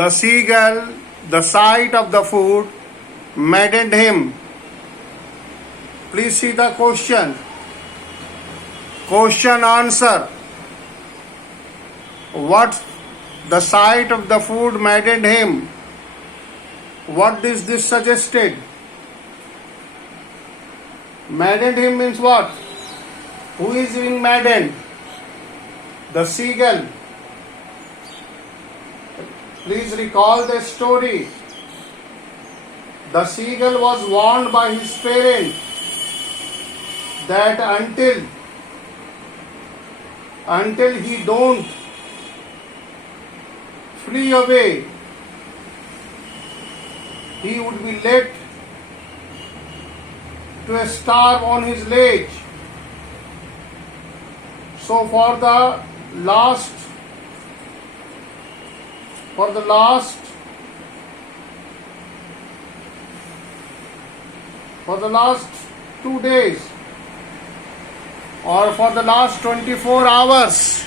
The seagull, the sight of the food, maddened him. Please see the question. Question answer. What the sight of the food maddened him? What is this suggested? Maddened him means what? Who is being maddened? The seagull. Please recall the story. The seagull was warned by his parents that until he don't flee away, he would be led to starve on his ledge. So for the last 2 days or for the last 24 hours,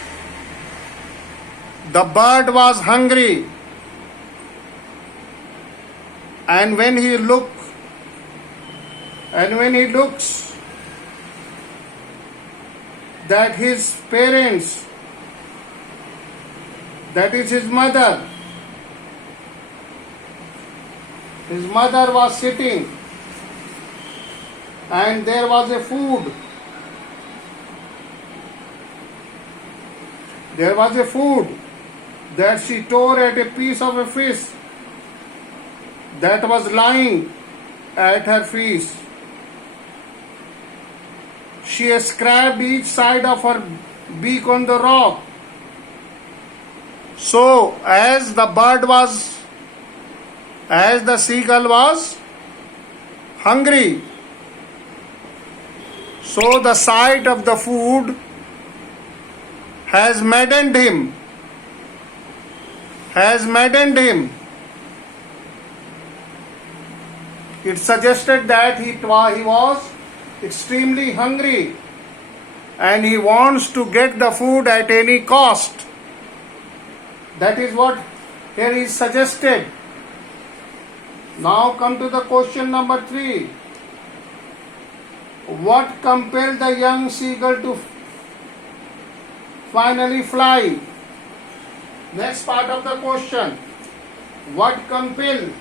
the bird was hungry, and when he looks that his parents, that is his mother was sitting, and there was a food. There was a food that she tore at a piece of a fish that was lying at her feet. She scraped each side of her beak on the rock. So as the seagull was hungry, so the sight of the food has maddened him. It suggested that he was extremely hungry and he wants to get the food at any cost. That is what here is suggested. Now come to the question number 3. What compelled the young seagull to finally fly? Next part of the question. What compelled?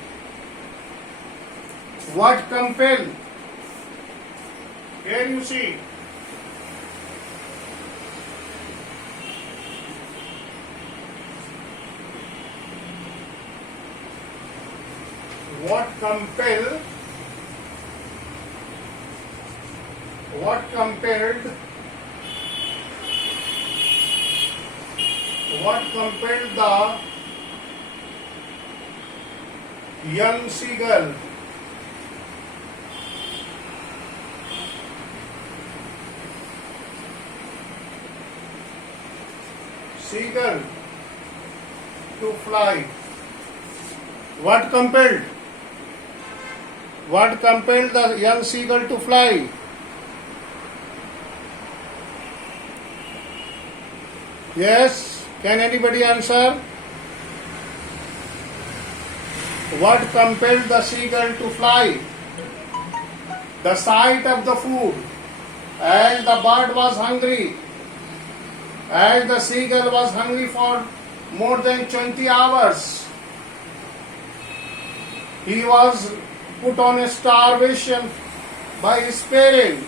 Here you see. What compelled the young seagull to fly? What compelled the young seagull to fly? Yes, can anybody answer? What compelled the seagull to fly? The sight of the food, as the bird was hungry, as the seagull was hungry for more than 20 hours. He was put on a starvation by his parents.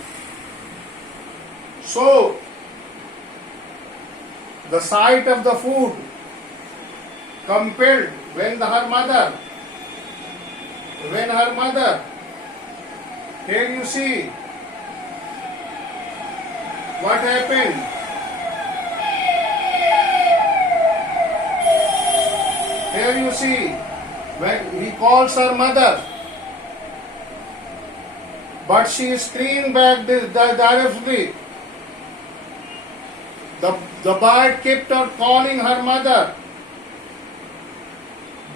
So, the sight of the food compelled when her mother, here you see what happened. Here you see when he calls her mother, but she screamed back directly. The bird kept on calling her mother,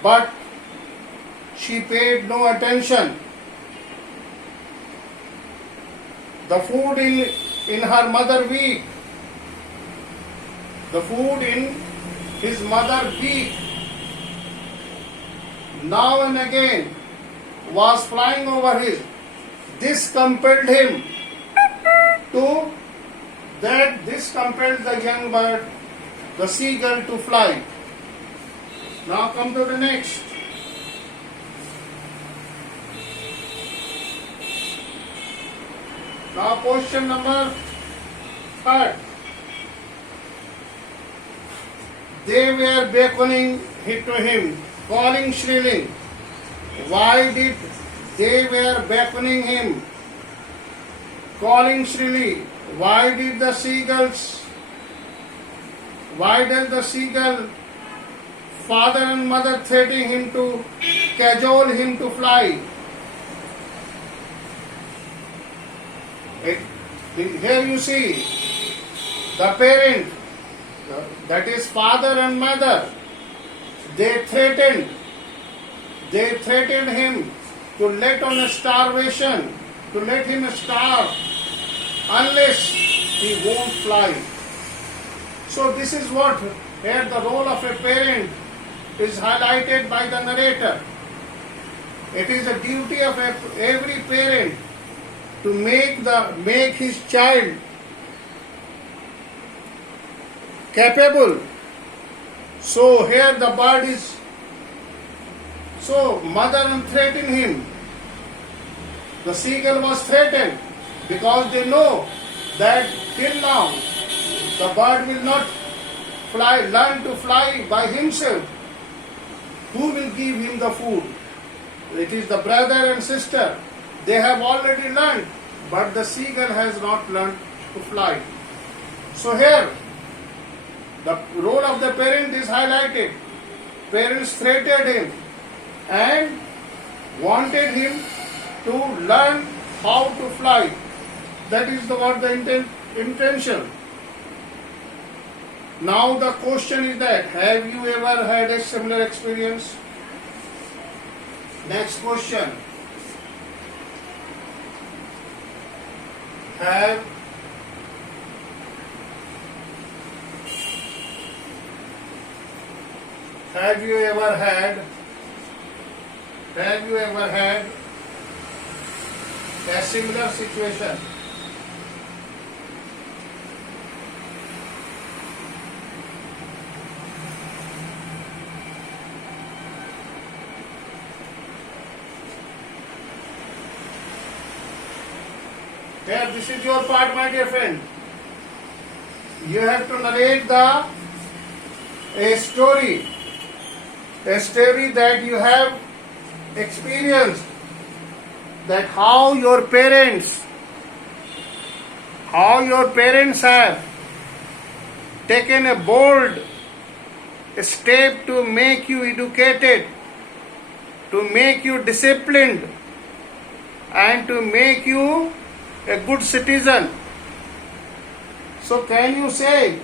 but she paid no attention. The food in her mother beak, the food in his mother beak now and again was flying over his. This compelled him to that this compelled the young bird, the seagull, to fly. Now come to the next. Now question number 3. They were beckoning to him, calling shrilling. Why did they were beckoning him, calling shrilly? Why did the seagulls? Why does the seagull father and mother threatening him to cajole him to fly? Here you see the parent, that is father and mother, they threatened him to let on a starvation, to let him starve unless he won't fly. So this is what here the role of a parent is highlighted by the narrator. It is the duty of every parent to make his child capable. So here the bird is, so mother threatened him. The seagull was threatened because they know that till now the bird will not learn to fly by himself. Who will give him the food? It is the brother and sister. They have already learned, but the seagull has not learned to fly. So here, the role of the parent is highlighted. Parents threatened him and wanted him to learn how to fly. That is the intention. Now the question is that, have you ever had a similar experience? Next question. Have you ever had a similar situation? Here, this is your part, my dear friend. You have to narrate a story that you have experienced, that how your parents have taken a bold step to make you educated, to make you disciplined, and to make you a good citizen. So can you say?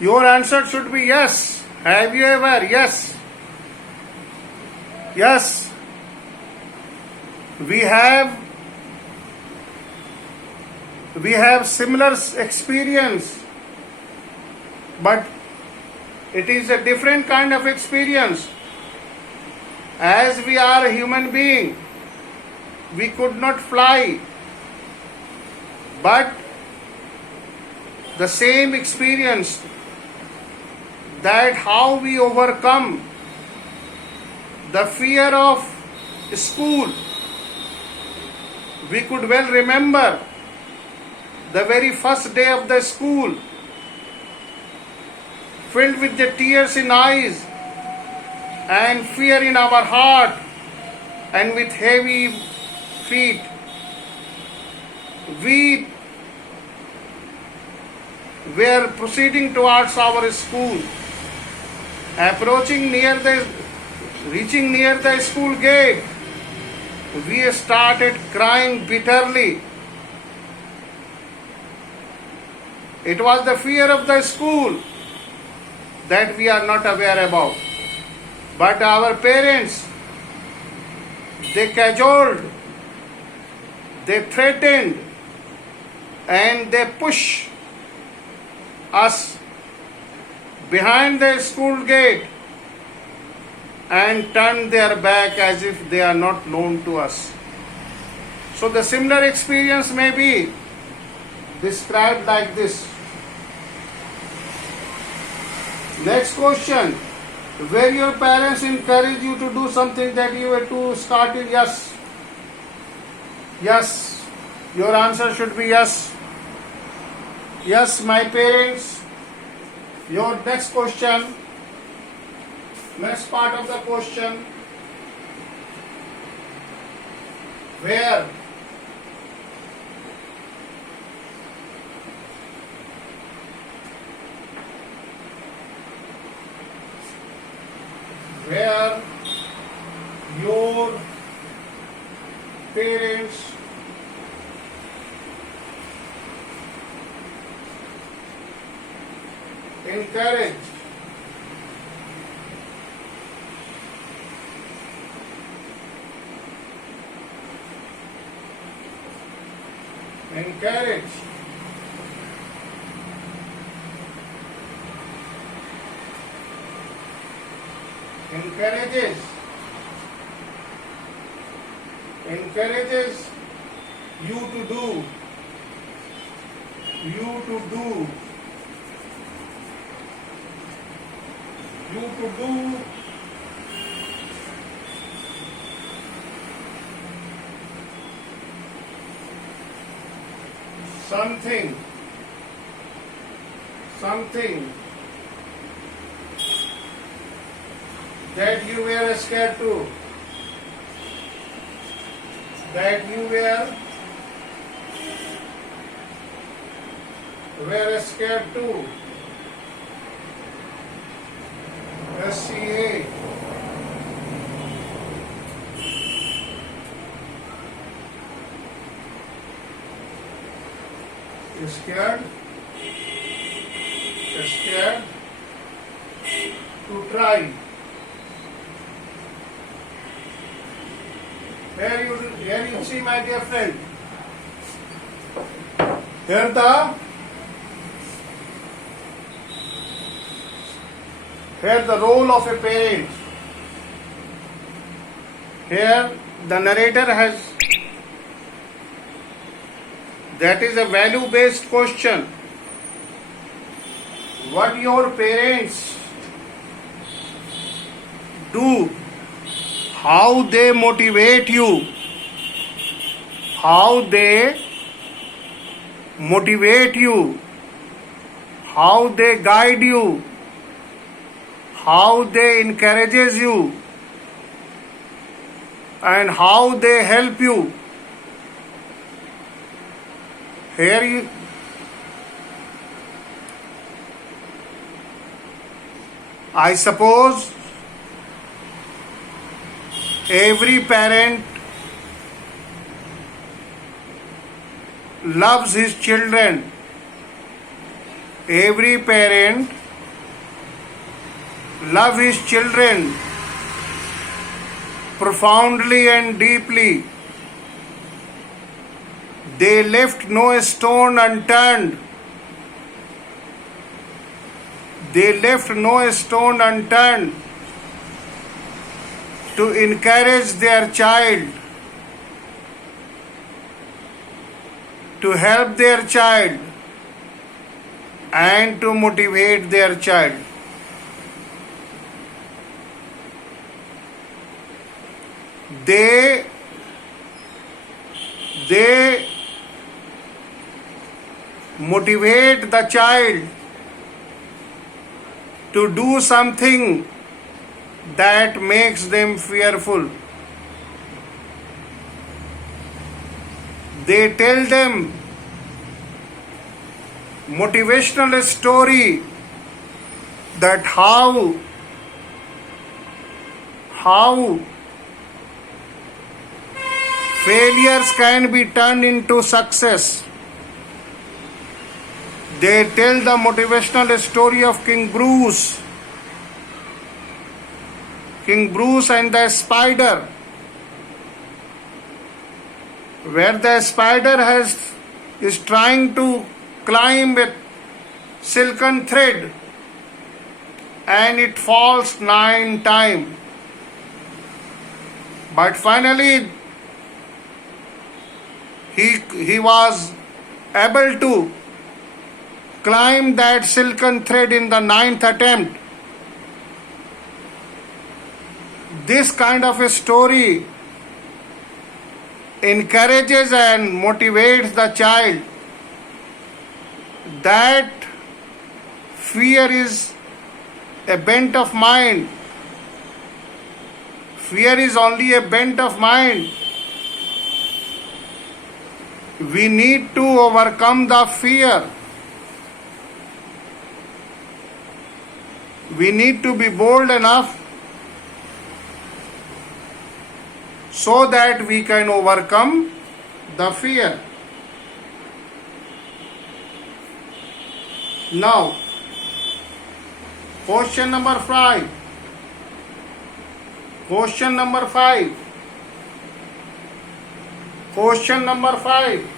Your answer should be yes. Have you ever? Yes. Yes. We have similar experience, but it is a different kind of experience. As we are a human being, we could not fly, but the same experience, that how we overcome the fear of school. We could well remember the very first day of the school, filled with the tears in eyes and fear in our heart, and with heavy feet. We were proceeding towards our school. Reaching near the school gate, we started crying bitterly. It was the fear of the school that we are not aware about. But our parents, they cajoled, they threatened, and they pushed us behind the school gate and turn their back as if they are not known to us. So the similar experience may be described like this. Next question. Where your parents encourage you to do something that you were to start in yes. Yes. Your answer should be yes. Yes, my parents. Your next question. Next part of the question. Where? Where your parents encourage encourages you to do something that you were scared to, scared to. SCA. Scared to try. Here you see, my dear friend. Here the role of a parent. Here the narrator has, that is a value-based question. What your parents do, how they motivate you, how they guide you, how they encourages you, and how they help you. Here I suppose every parent loves his children. Every parent loves his children profoundly and deeply. They left no stone unturned. To encourage their child, to help their child, and to motivate their child. They motivate the child to do something that makes them fearful. They tell them motivational story that how failures can be turned into success. They tell the motivational story of King Bruce and the spider, where the spider is trying to climb a silken thread and it falls 9 times. But finally, he was able to climb that silken thread in the 9th attempt. This kind of a story encourages and motivates the child that fear is a bent of mind. Fear is only a bent of mind. We need to overcome the fear. We need to be bold enough so that we can overcome the fear. Now, question number 5. Question number 5. Question number 5.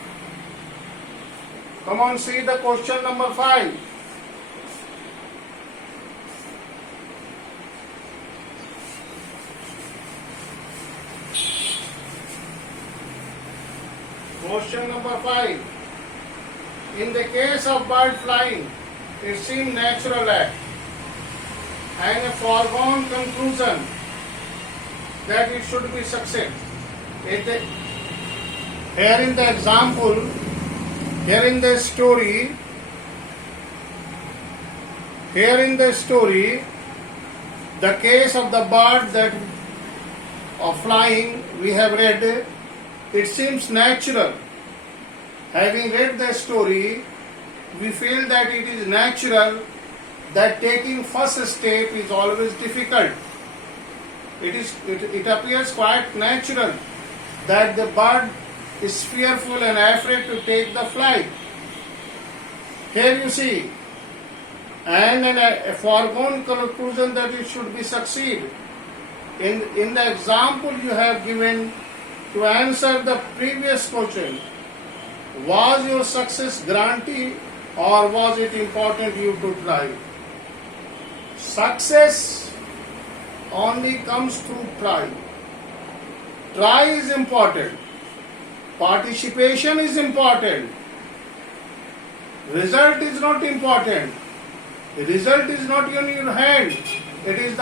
Come on, see the question number 5. Question number 5. In the case of bird flying, it seems natural act and a foregone conclusion that it should be success. Here in the example, here in the story, the case of the bird that of flying we have read, it seems natural. Having read the story, we feel that it is natural that taking first step is always difficult. It appears quite natural that the bird is fearful and afraid to take the flight. Here you see, and a foregone conclusion that it should be succeed. In the example you have given to answer the previous question, was your success guaranteed or was it important you to try? Success only comes through try. Try is important. Participation is important. Result is not important. The result is not in your hand. It is in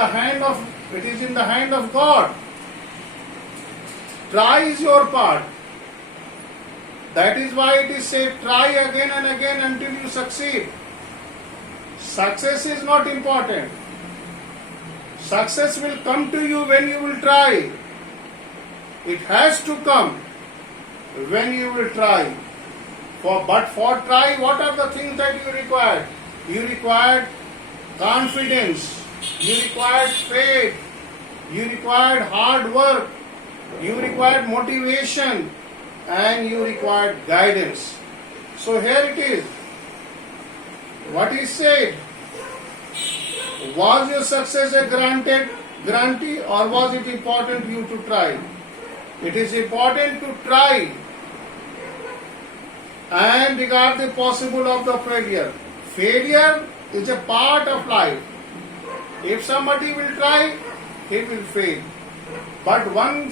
the hand of God. Try is your part. That is why it is said, try again and again until you succeed. Success is not important. Success will come to you when you will try. It has to come when you will try. But for try, what are the things that you require? You require confidence. You require faith. You require hard work. You require motivation. And you require guidance. So here it is. What is said? Was your success a guarantee or was it important you to try? It is important to try and regard the possible of the failure. Failure is a part of life. If somebody will try, he will fail. But one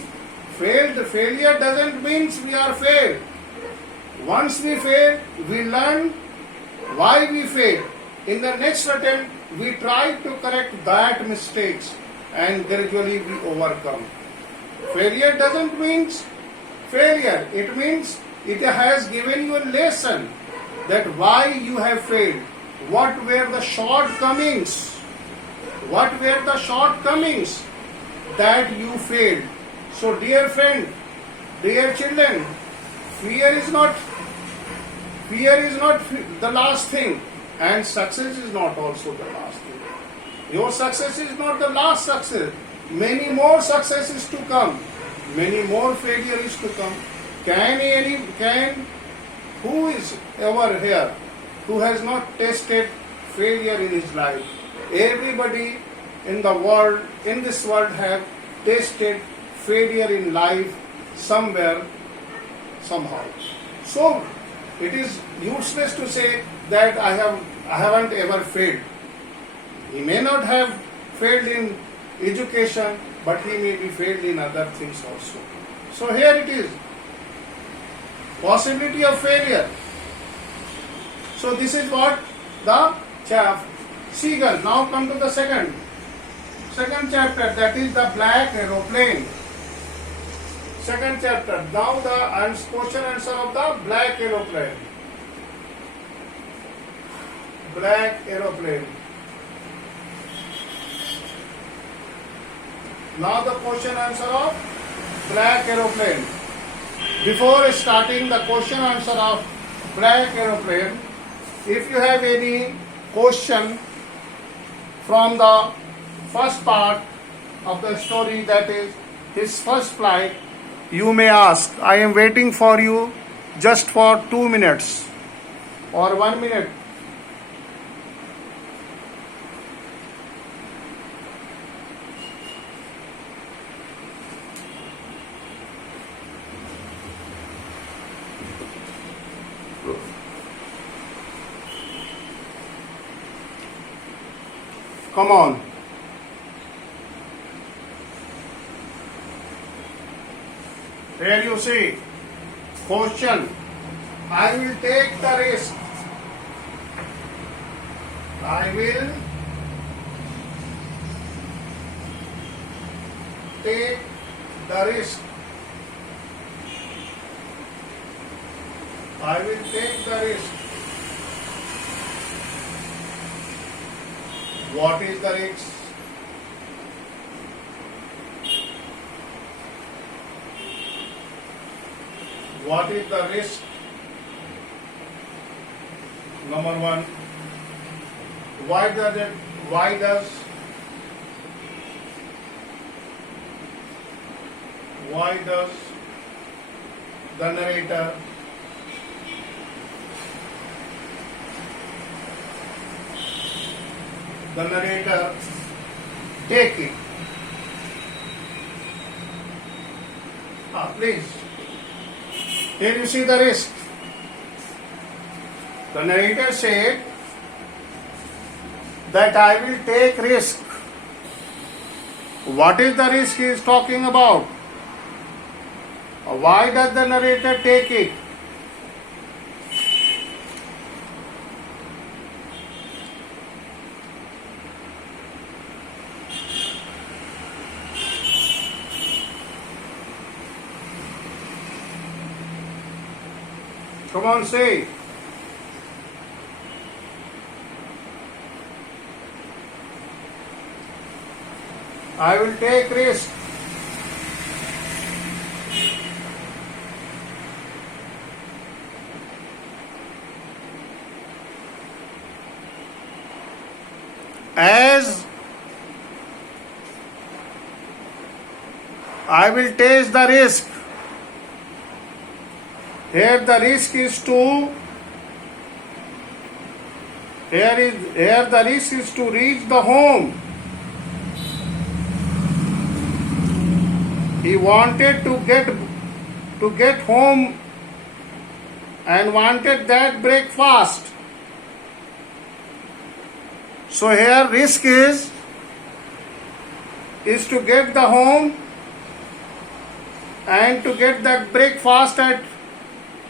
failure doesn't mean we are failed. Once we fail, we learn why we failed. In the next attempt, we try to correct that mistakes and gradually we overcome. Failure doesn't mean failure. It means it has given you a lesson that why you have failed. What were the shortcomings? What were the shortcomings that you failed? So dear friend, dear children, fear is not the last thing, and success is not also the last thing. Your success is not the last success. Many more successes to come. Many more failures to come. Who is ever here who has not tasted failure in his life? Everybody in the world, in this world, have tasted failure in life somewhere, somehow. So it is useless to say that I haven't ever failed. He may not have failed in education, but he may be failed in other things also. So here it is, possibility of failure. So this is what the seagull. Now come to the second chapter, that is the black aeroplane. Second chapter. Now the question answer of the black aeroplane. Black aeroplane. Now the question answer of black aeroplane. Before starting the question answer of black aeroplane, if you have any question from the first part of the story, that is his first flight, you may ask. I am waiting for you just for 2 minutes or 1 minute. Come on. Here you see, question. I will take the risk. I will take the risk. I will take the risk. What is the risk? What is the risk? Number one, why does the narrator take it? Please. Here you see the risk. The narrator said that I will take risk. What is the risk he is talking about? Why does the narrator take it? Come on, say. I will take risk. As I will take the risk. Here the risk is to here the risk is to reach the home. He wanted to get home and wanted that breakfast. So here risk is to get the home and to get that breakfast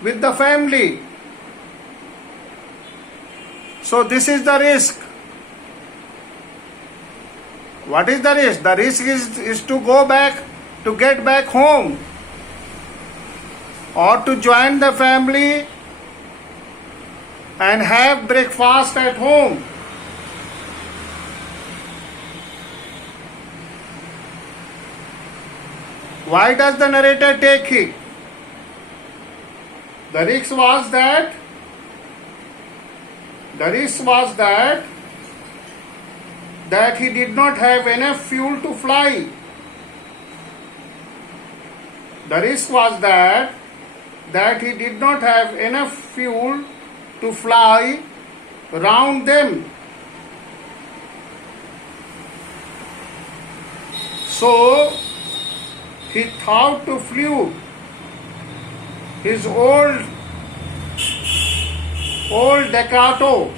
with the family. So this is the risk. What is the risk? The risk is to go back, to get back home, or to join the family and have breakfast at home. Why does the narrator take it? The risk was that he did not have enough fuel to fly. The risk was that he did not have enough fuel to fly around them. So he thought to flew his old Decathlon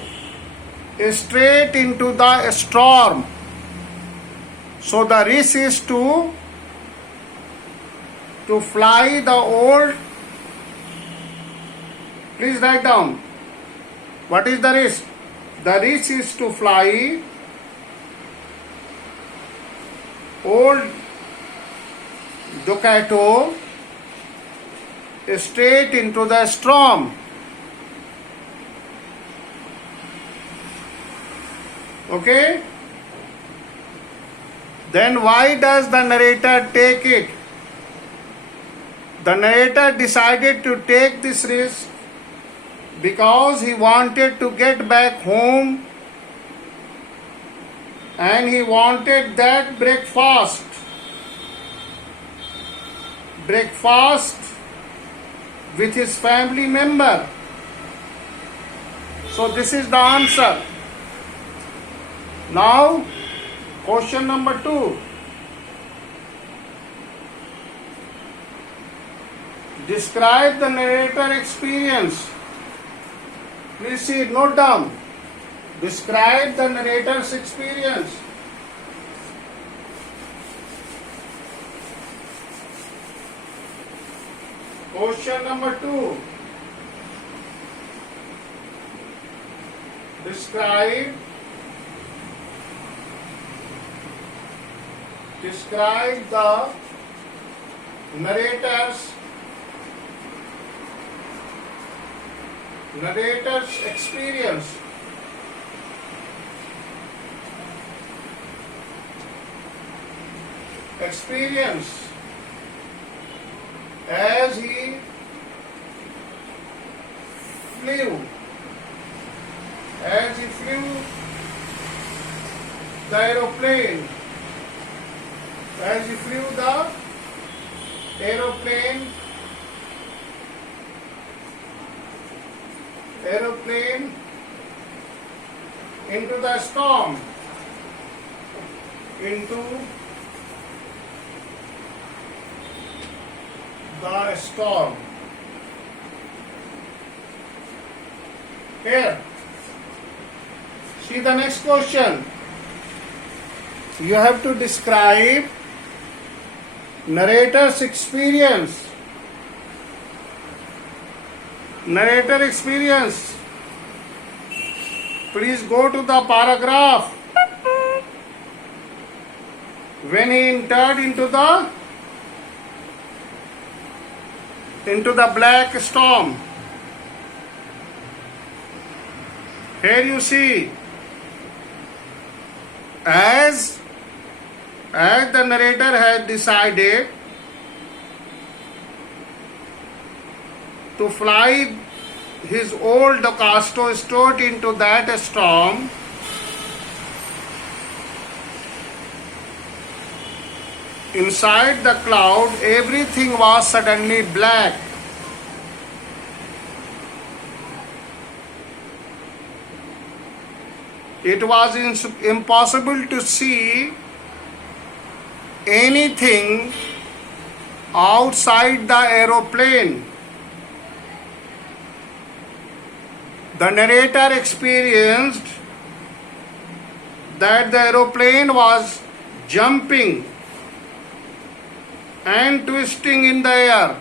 straight into the storm. So the risk is to fly the old. Please write down. What is the risk? The risk is to fly old Ducato straight into the storm. Okay? Then why does the narrator take it? The narrator decided to take this risk because he wanted to get back home and he wanted that breakfast with his family member. So this is the answer. Now, question number 2. Describe the narrator experience. Please see, note down. Describe the narrator's experience. Question number 2. Describe the narrator's experience. As he flew the aeroplane, into the storm, Here, see the next question. You have to describe narrator's experience. Narrator experience. Please go to the paragraph. When he entered into the black storm. Here you see, as the narrator has decided to fly his old Ducato straight into that storm, inside the cloud everything was suddenly black. It was impossible to see anything outside the aeroplane. The narrator experienced that the aeroplane was jumping and twisting in the air.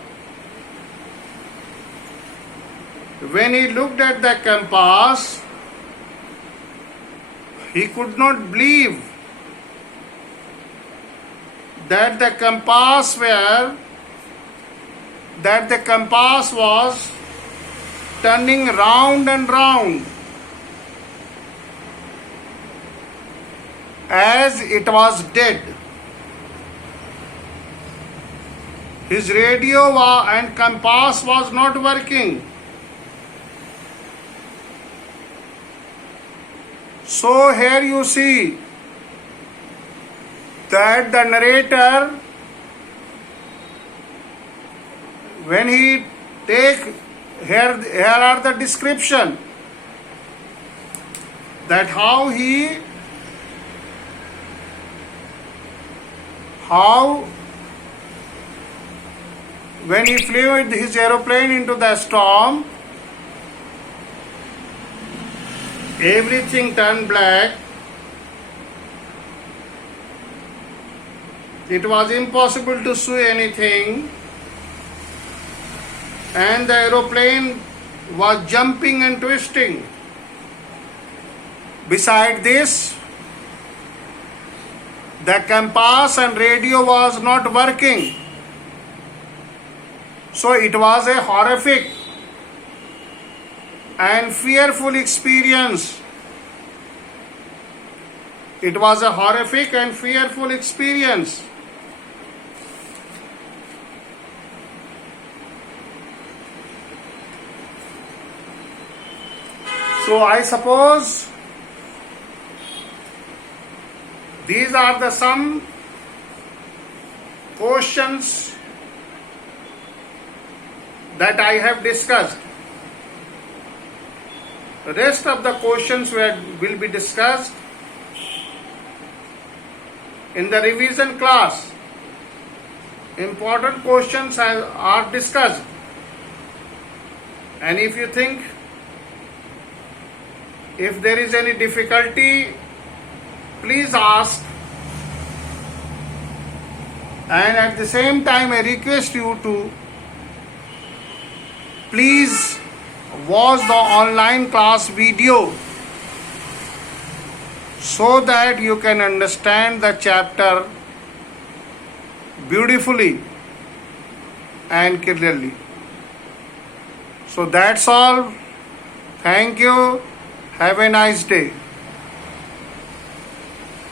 When he looked at the compass, he could not believe that the compass was turning round and round, as it was dead. His radio and compass was not working. So here you see that the narrator, when he here are the description that how when he flew with his aeroplane into the storm, everything turned black It was impossible to see anything, and the aeroplane was jumping and twisting. Beside this, the compass and radio was not working. So it was a horrific and fearful experience. It was a horrific and fearful experience. So I suppose these are the some questions that I have discussed. The rest of the questions will be discussed in the revision class. Important questions are discussed. And if you think if there is any difficulty, please ask. And at the same time, I request you to please watch the online class video so that you can understand the chapter beautifully and clearly. So that's all. Thank you. Have a nice day.